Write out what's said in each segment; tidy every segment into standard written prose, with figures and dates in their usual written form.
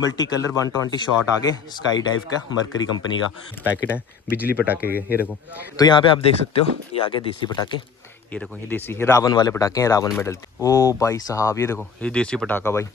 Multi colour 120 shot आगे sky dive का mercury company का पैकेट है बिजली पटाखे के। ये देखो, तो यहाँ पे आप देख सकते हो ये आगे देसी पटाखे। ये देखो ये देसी रावण वाले पटाखे हैं, रावण में डलते। ओ भाई साहब ये देखो ये देसी पटाखा भाई,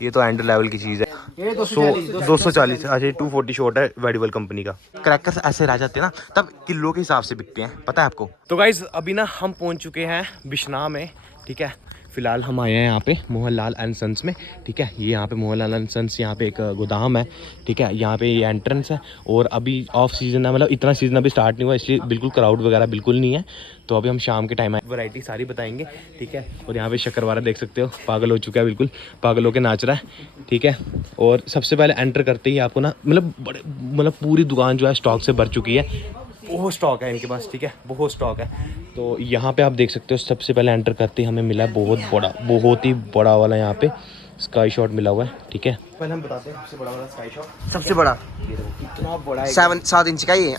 ये तो एंड लेवल की चीज़ है। ये 240 अच्छा 240 शॉट है वेडिबल कंपनी का। क्रैकर्स ऐसे रह जाते हैं ना तब किलो के हिसाब से बिकते हैं, पता है आपको। तो गाइज अभी ना हम पहुंच चुके हैं बिश्नाह में, ठीक है। फिलहाल हम आए हैं यहाँ पे मोहनलाल एंड सन्स में, ठीक है। ये यहाँ पे मोहनलाल एंड सन्स यहाँ पे एक गोदाम है, ठीक है। यहाँ पे ये एंट्रेंस है और अभी ऑफ सीजन है, मतलब इतना सीजन अभी स्टार्ट नहीं हुआ इसलिए बिल्कुल क्राउड वगैरह बिल्कुल नहीं है। तो अभी हम शाम के टाइम आए, वैरायटी सारी बताएंगे, ठीक है। और यहाँ पे शक्करवारा देख सकते हो, पागल हो चुका है, बिल्कुल पागल होकर नाच रहा है, ठीक है। और सबसे पहले एंटर करते ही आपको ना मतलब पूरी दुकान जो है स्टॉक से भर चुकी है, बहुत स्टॉक है इनके पास, ठीक है, बहुत स्टॉक है। तो यहाँ पे आप देख सकते हो सबसे पहले एंटर करते ही हमें मिला बहुत ही बड़ा वाला यहाँ पे स्काई शॉट मिला हुआ है, ठीक है। पहले हम बताते हैं सबसे बड़ा वाला स्काई शॉट। सबसे बड़ा कितना बड़ा है, 7 इंच का, ये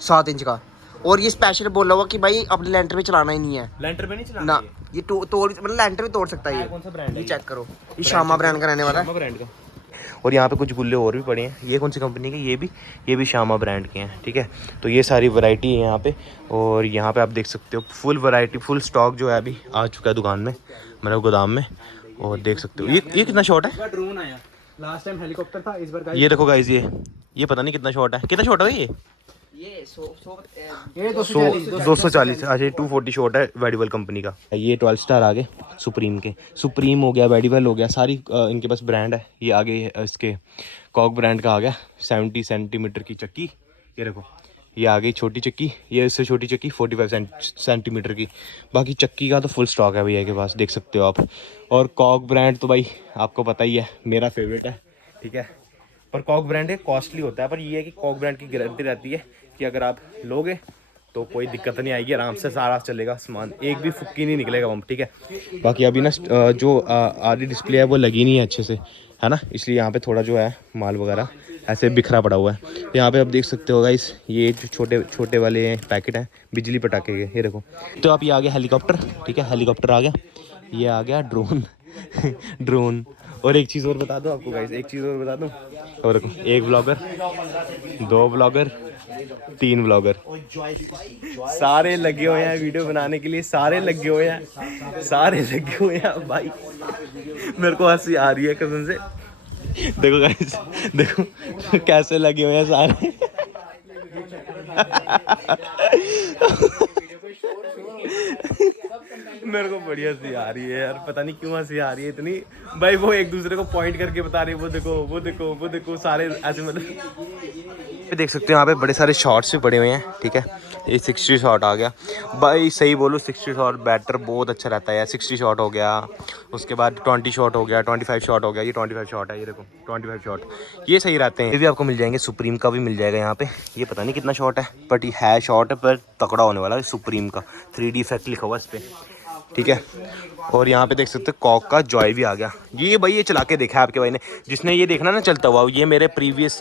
7 इंच का। और ये स्पेशल बोला हुआ कि भाई अपने लेंटर में चलाना ही नहीं है, लेंटर में नहीं चलाना ना। ये तोड़ मतलब लेंटर भी तोड़ सकता है ये। कौन सा ब्रांड है? ये चेक करो, ये शामा ब्रांड का रहने वाला है। ब्रांड का। और यहाँ पे कुछ गुल्ले और भी पड़े हैं, ये कौन सी कंपनी के? ये भी शामा ब्रांड के हैं, ठीक है। तो ये सारी वैरायटी है यहाँ पे। और यहाँ पे आप देख सकते हो फुल वैरायटी, फुल स्टॉक जो है अभी आ चुका है दुकान में, मतलब गोदाम में। और देख सकते हो ये कितना शॉट है। ड्रोन आया, लास्ट टाइम हेलीकॉप्टर था, इस बार ये देखो गाइस, ये पता नहीं कितना शॉट है, कितना शॉट है ये 240 अच्छा 240 शॉट है वेडिबल कंपनी का। ये 12 स्टार आगे सुप्रीम के, सुप्रीम हो गया, वेडिबल हो गया, सारी इनके पास ब्रांड है। ये आगे इसके कॉक ब्रांड का आ गया 70 सेंटीमीटर की चक्की। ये देखो ये आ गई छोटी चक्की, ये इससे छोटी चक्की 45 सेंटीमीटर की। बाकी चक्की का तो फुल स्टॉक है भैया के पास, देख सकते हो आप। और कॉक ब्रांड तो भाई आपको पता ही है, मेरा फेवरेट है, ठीक है। पर कॉक ब्रांड है कॉस्टली होता है, पर ये है कि कॉक ब्रांड की गारंटी रहती है कि अगर आप लोगे तो कोई दिक्कत नहीं आएगी, आराम से सारा चलेगा सामान, एक भी फुक्की नहीं निकलेगा पंप, ठीक है। बाकी अभी ना जो आधी डिस्प्ले है वो लगी नहीं है अच्छे से, है ना, इसलिए यहाँ पे थोड़ा जो है माल वगैरह ऐसे बिखरा पड़ा हुआ है। तो यहाँ पे आप देख सकते हो गाइस, ये जो छोटे छोटे वाले पैकेट हैं बिजली पटाखे के, ये देखो। तो आप ये आ गया हेलीकॉप्टर, ठीक है, हेलीकॉप्टर आ गया, ये आ गया ड्रोन ड्रोन। और एक चीज़ और बता दूँ आपको गाइस, एक चीज़ और बता दूँ। और देखो, एक ब्लॉगर, 2 ब्लॉगर, 3 ब्लॉगर, सारे लगे हुए हैं वीडियो बनाने के लिए, सारे लगे हुए हैं भाई। मेरे को हंसी आ रही है कसम से। देखो गाइस, देखो कैसे लगे हुए हैं सारे मेरे को बढ़िया हंसी आ रही है यार, पता नहीं क्यों हंसी आ रही है इतनी भाई। वो एक दूसरे को पॉइंट करके बता रहे हैं, वो देखो सारे ऐसे, मतलब देख सकते हो यहाँ पे बड़े सारे शॉट्स भी पड़े हुए हैं, ठीक है। ये 60 शॉट आ गया भाई, सही बोलो 60 शॉट बैटर बहुत अच्छा रहता है यार। 60 शॉट हो गया, उसके बाद 20 शॉट हो गया, 25 शॉट हो गया, ये 25 शॉट है, ये देखो 25 शॉट, ये सही रहते हैं। ये भी आपको मिल जाएंगे, सुप्रीम का भी मिल जाएगा यहाँ पे। ये पता नहीं कितना शॉट है, बट ये है शॉट है, पर तगड़ा होने वाला है सुप्रीम का। 3D इफेक्ट लिखा हुआ इस पर, ठीक है। और यहाँ पे देख सकते हो कॉक का जॉय भी आ गया। ये भाई ये चला के देखा है आपके भाई ने, जिसने ये देखना ना चलता हुआ, ये मेरे प्रीवियस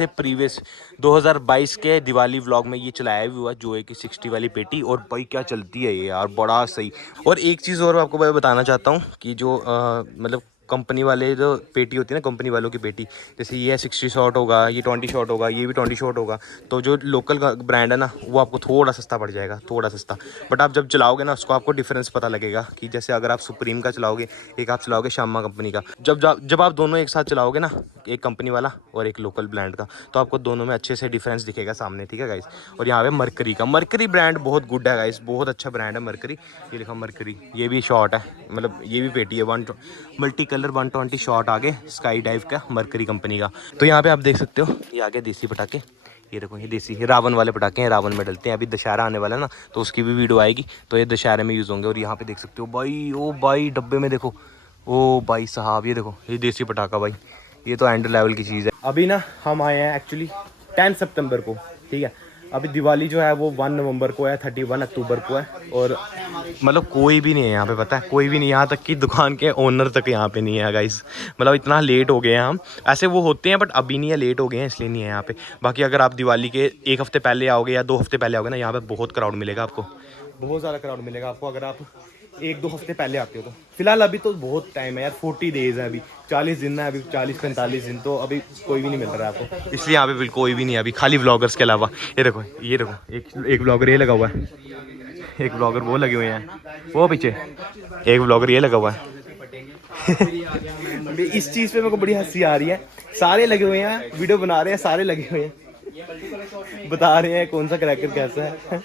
2022 के दिवाली व्लॉग में ये चलाया भी हुआ जॉय की 60 वाली पेटी। और भाई क्या चलती है ये यार, बड़ा सही। और एक चीज़ और आपको भाई बताना चाहता हूँ कि जो मतलब कंपनी वाले जो पेटी होती है ना, कंपनी वालों की पेटी, जैसे ये 60 शॉट होगा, ये 20 शॉट होगा, ये भी 20 शॉट होगा, तो जो लोकल ब्रांड है ना वो आपको थोड़ा सस्ता पड़ जाएगा, थोड़ा सस्ता। बट आप जब चलाओगे ना उसको आपको डिफरेंस पता लगेगा कि जैसे अगर आप सुप्रीम का चलाओगे, एक आप चलाओगे शामा कंपनी का, जब आप दोनों एक साथ चलाओगे ना, एक कंपनी वाला और एक लोकल ब्रांड का, तो आपको दोनों में अच्छे से डिफरेंस दिखेगा सामने, ठीक है गाइस। और यहाँ पे मरकरी ब्रांड बहुत गुड है गाइस, बहुत अच्छा ब्रांड है मरकरी। ये लिखा मरकरी, ये भी शॉट है, मतलब ये भी पेटी है, मल्टी कलर 120 शॉट आगे स्काई डाइव का मरकरी कंपनी का। तो यहाँ पे आप देख सकते हो ये आगे देसी पटाखे। ये देखो ये देसी रावण वाले पटाखे हैं, रावण में डलते हैं। अभी दशहरा आने वाला है ना, तो उसकी भी वीडियो आएगी, तो ये दशहरे में यूज़ होंगे। और यहाँ पे देख सकते हो भाई, ओ भाई डब्बे में देखो, ओ भाई साहब ये देखो ये देसी पटाखा भाई, ये तो एंड लेवल की चीज़ है। अभी ना हम आए हैं एक्चुअली 10 सितंबर को, ठीक है। अभी दिवाली जो है वो 1 नवंबर को है, 31 अक्टूबर को है। और मतलब कोई भी नहीं है यहाँ पे, पता है, कोई भी नहीं, यहाँ तक कि दुकान के ओनर तक यहाँ पे नहीं है गाइस। मतलब इतना लेट हो गए हैं हम, ऐसे वो होते हैं बट अभी नहीं है, लेट हो गए हैं इसलिए नहीं है यहाँ पे। बाकी अगर आप दिवाली के 1 हफ्ते पहले आओगे या 2 हफ्ते पहले आओगे ना, यहाँ पे बहुत क्राउड मिलेगा आपको, बहुत ज़्यादा क्राउड मिलेगा आपको। अगर आप एक दो हफ्ते पहले आते हो तो फिलहाल अभी तो बहुत टाइम है यार, 40 डेज है अभी, 40 दिन है अभी, 40-45 दिन, तो अभी कोई भी नहीं मिल रहा है आपको, इसलिए यहाँ पे बिल्कुल कोई भी नहीं है अभी, खाली व्लॉगर्स के अलावा। ये देखो एक व्लॉगर ये लगा हुआ है, एक व्लॉगर वो लगे हुए हैं वो पीछे, एक व्लॉगर ये लगा हुआ है। इस चीज़ पे मेरे को बड़ी हंसी आ रही है, सारे लगे हुए हैं वीडियो बना रहे हैं, सारे लगे हुए हैं बता रहे हैं कौन सा क्रैकर कैसा है।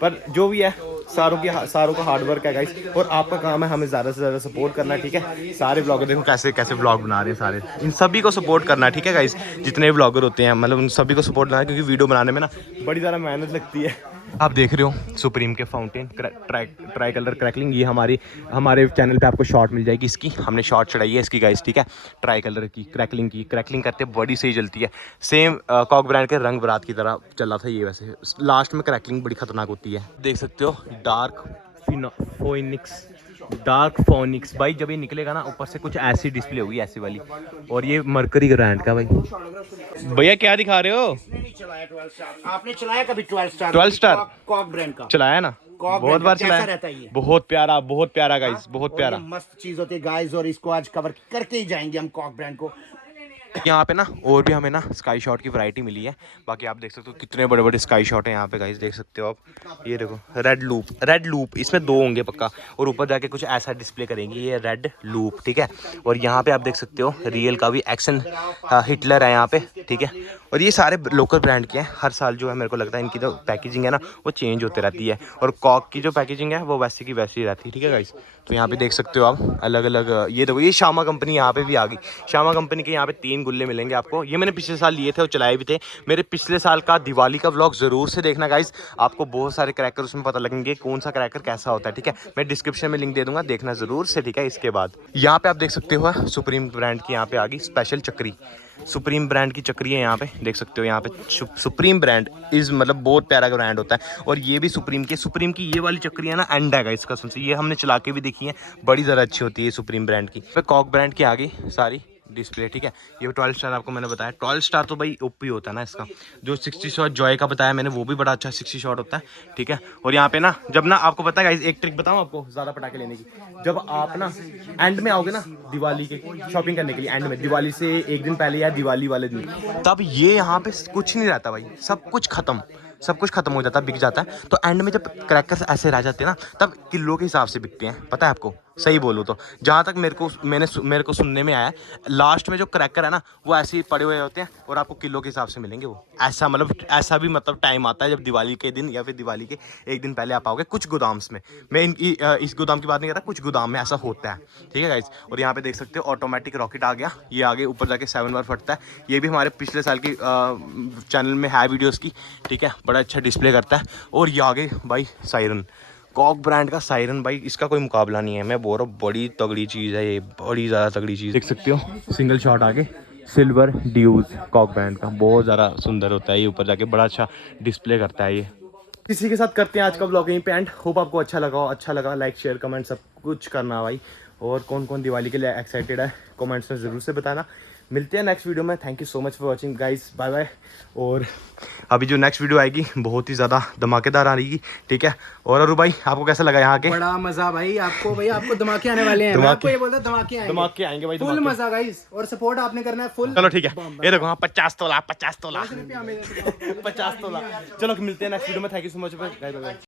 पर जो भी है सारों का हार्ड वर्क है गाइस, और आपका काम है हमें ज़्यादा से ज़्यादा सपोर्ट करना, ठीक है। सारे ब्लॉगर देखो कैसे कैसे ब्लॉग बना रहे हैं सारे, इन सभी को सपोर्ट करना, ठीक है गाइस। जितने ब्लॉगर होते हैं मतलब उन सभी को सपोर्ट करना, क्योंकि वीडियो बनाने में ना बड़ी ज़्यादा मेहनत लगती है। आप देख रहे हो सुप्रीम के फाउंटेन ट्राई कलर क्रैकलिंग, ये हमारे चैनल पे आपको शॉर्ट मिल जाएगी इसकी, हमने शॉर्ट चढ़ाई है इसकी गाइस, ठीक है। ट्राई कलर की क्रैकलिंग करते बड़ी सही जलती है, सेम कॉक ब्रांड के रंग बरात की तरह चला था ये, वैसे लास्ट में क्रैकलिंग बड़ी खतरनाक होती है। देख सकते हो डार्क फोनिक्स भाई, जब ये निकलेगा ना ऊपर से कुछ ऐसी डिस्प्ले होगी ऐसी वाली, और ये मरकरी ब्रांड का भाई। भैया क्या दिखा रहे हो? आपने चलाया कभी 12 स्टार? 12 स्टार कॉक ब्रांड का चलाया ना, बहुत बार चलाया। रहता है ये? बहुत प्यारा गाइस, बहुत प्यारा, मस्त चीज होती है गाइस, और इसको आज कवर करके ही जाएंगे हम कॉक ब्रांड को। यहाँ पे ना और भी हमें ना स्काई शॉट की वैरायटी मिली है, बाकी आप देख सकते हो कितने बड़े बड़े स्काई शॉट हैं यहाँ पे गाइस, देख सकते हो आप। ये देखो रेड लूप इसमें 2 होंगे पक्का, और ऊपर जाके कुछ ऐसा डिस्प्ले करेंगे ये रेड लूप, ठीक है। और यहाँ पे आप देख सकते हो रियल का भी एक्शन हिटलर है यहाँ पे, ठीक है। और ये सारे लोकल ब्रांड के हैं, हर साल जो है मेरे को लगता है इनकी जो पैकेजिंग है ना वो चेंज होते रहती है, और कॉक की जो पैकेजिंग है वो वैसी की वैसी रहती है, ठीक है गाइस। तो यहाँ पे देख सकते हो आप अलग अलग, ये देखो ये शामा कंपनी यहाँ पे भी आ गई। शामा कंपनी के यहाँ पे 3 गुल्ले मिलेंगे आपको, ये मैंने पिछले साल लिए थे और चलाए भी थे। मेरे पिछले साल का दिवाली का व्लॉग जरूर से देखना गाइस, आपको बहुत सारे क्रैकर उसमें पता लगेंगे कौन सा क्रैकर कैसा होता है, ठीक है। मैं डिस्क्रिप्शन में लिंक दे दूंगा, देखना जरूर से, ठीक है। इसके बाद यहाँ पे आप देख सकते हो सुप्रीम ब्रांड की यहाँ पे आ गई स्पेशल चक्री, सुप्रीम ब्रांड की चक्री है यहाँ पे, देख सकते हो यहाँ पे सुप्रीम ब्रांड इज मतलब बहुत प्यारा ब्रांड होता है। और ये भी सुप्रीम की ये वाली चक्री है ना एंड है गाइस, कसम से ये हमने चला के भी देखी है, बड़ी ज़्यादा अच्छी होती है सुप्रीम ब्रांड की। फिर कॉक ब्रांड की आ गई सारी डिस्प्ले, ठीक है। ये 12 स्टार आपको मैंने बताया, 12 स्टार तो भाई ओपी होता है ना इसका। जो 60 शॉट जॉय का बताया मैंने वो भी बड़ा अच्छा 60 शॉट होता है, ठीक है। और यहाँ पे ना जब ना आपको पता है गाइस, एक ट्रिक बताऊँ आपको ज़्यादा पटाखे लेने की, जब आप ना एंड में आओगे ना दिवाली के शॉपिंग करने के लिए, एंड में दिवाली से एक दिन पहले या दिवाली वाले दिन, तब ये यहाँ पे कुछ नहीं रहता भाई, सब कुछ खत्म हो जाता है, बिक जाता है। तो एंड में जब क्रैकर्स ऐसे रह जाते हैं ना, तब किलो के हिसाब से बिकते हैं, पता है आपको, सही बोलूँ तो। जहाँ तक मेरे को सुनने में आया, लास्ट में जो क्रैकर है ना वो ऐसे ही पड़े हुए होते हैं और आपको किलो के हिसाब से मिलेंगे वो, ऐसा भी मतलब टाइम आता है जब दिवाली के दिन या फिर दिवाली के एक दिन पहले आप आओगे कुछ गोदाम्स में। मैं इस गोदाम की बात नहीं कर रहा, कुछ गोदाम में ऐसा होता है, ठीक है गाइस। और यहाँ पे देख सकते हो ऑटोमेटिक रॉकेट आ गया, ये आगे ऊपर जाके 7 बार फटता है। ये भी हमारे पिछले साल की चैनल में है वीडियोज़ की, ठीक है, बड़ा अच्छा डिस्प्ले करता है। और ये आगे भाई सायरन, कॉक ब्रांड का सायरन भाई, इसका कोई मुकाबला नहीं है, मैं बोल रहा हूँ बड़ी तगड़ी चीज़ है ये, बड़ी ज़्यादा तगड़ी चीज़। देख सकते हो सिंगल शॉट आगे सिल्वर ड्यूज कॉक ब्रांड का, बहुत ज़्यादा सुंदर होता है ये, ऊपर जाके बड़ा अच्छा डिस्प्ले करता है ये। इसी के साथ करते हैं आज का ब्लॉग यहीं पे एंड। होप आपको अच्छा लगा लाइक शेयर कमेंट सब कुछ करना भाई। और कौन कौन दिवाली के लिए एक्साइटेड है कमेंट्स में ज़रूर से बताना। मिलते हैं नेक्स्ट वीडियो में, thank you so much for watching guys, bye bye. और अभी जो नेक्स्ट वीडियो आएगी बहुत ही ज़्यादा धमाकेदार आ रही, ठीक है। और अरु भाई आपको कैसा लगा यहाँ के? बड़ा मजा भाई, आपको धमाके आने वाले हैं, मैं आपको ये बोलता धमाके आएंगे भाई, फुल मजा गाइस, और सपोर्ट आपने करना है फुल। चलो ठीक है, ये देखो हाँ 50 तोला 50 तोला 50 तोला। चलो मिलते हैं नेक्स्ट वीडियो में, थैंक यू सो मच।